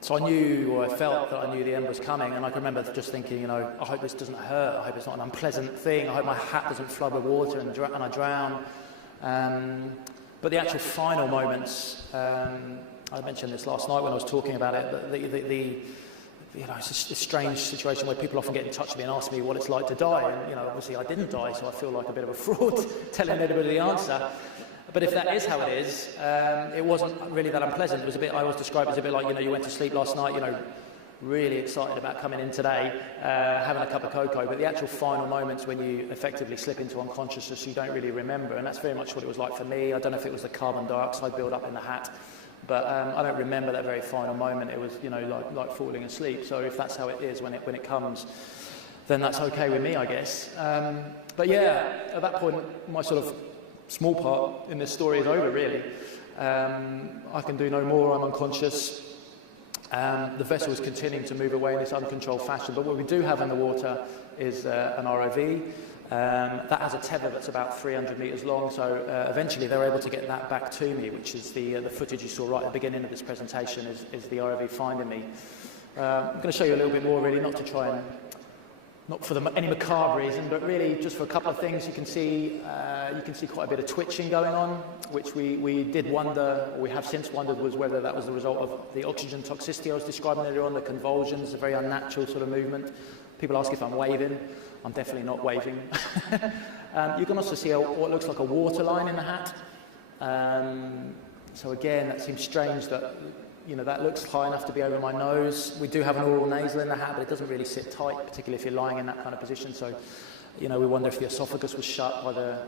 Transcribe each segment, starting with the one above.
So I knew, or I felt that I knew the end was coming, and I can remember just thinking, you know, I hope this doesn't hurt, I hope it's not an unpleasant thing, I hope my hat doesn't flood with water and I drown. But the actual final moments, I mentioned this last night when I was talking about it, but you know, it's a strange situation where people often get in touch with me and ask me what it's like to die, and you know, obviously I didn't die, so I feel like a bit of a fraud telling anybody the answer. But if that is how it is, it wasn't really that unpleasant. It was a bit, I always describe it as a bit like, you know, you went to sleep last night, you know, really excited about coming in today, having a cup of cocoa, but the actual final moments when you effectively slip into unconsciousness, you don't really remember, and that's very much what it was like for me. I don't know if it was the carbon dioxide build up in the hat, but I don't remember that very final moment. It was, you know, like falling asleep. So if that's how it is when it comes, then that's okay with me, I guess. But yeah, at that point, my sort of small part in this story is over, really. I can do no more, I'm unconscious. The vessel is continuing to move away in this uncontrolled fashion, but what we do have in the water is an ROV. That has a tether that's about 300 metres long, so eventually they're able to get that back to me, which is the footage you saw right at the beginning of this presentation, is the ROV finding me. I'm going to show you a little bit more, really, not to try and, not for any macabre reason, but really just for a couple of things. You can see quite a bit of twitching going on, which we did wonder, or we have since wondered, was whether that was the result of the oxygen toxicity I was describing earlier on, the convulsions, a very unnatural sort of movement. People ask if I'm waving. I'm definitely not waving. You can also see what looks like a water line in the hat. So again, that seems strange that, you know, that looks high enough to be over my nose. We do have an oral nasal in the hat, but it doesn't really sit tight, particularly if you're lying in that kind of position. So, you know, we wonder if the esophagus was shut by the,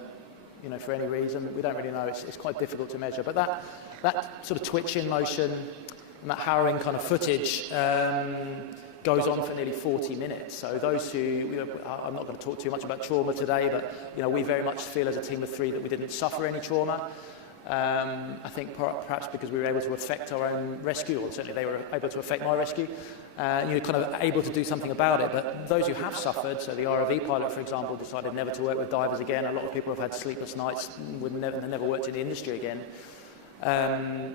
you know, for any reason. We don't really know. It's quite difficult to measure. But that sort of twitching motion and that harrowing kind of footage goes on for nearly 40 minutes. So those who, you know, I'm not going to talk too much about trauma today, but, you know, we very much feel as a team of three that we didn't suffer any trauma. I think perhaps because we were able to affect our own rescue, or certainly they were able to affect my rescue, you're kind of able to do something about it. But those who have suffered, so the ROV pilot, for example, decided never to work with divers again. A lot of people have had sleepless nights, never worked in the industry again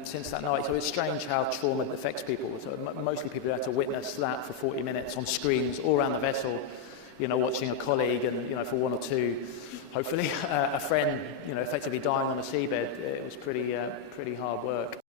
since that night. So it's strange how trauma affects people. So mostly people have to witness that for 40 minutes on screens all around the vessel, you know, watching a colleague and, you know, for one or two, hopefully, a friend, you know, effectively dying on a seabed. It was pretty hard work.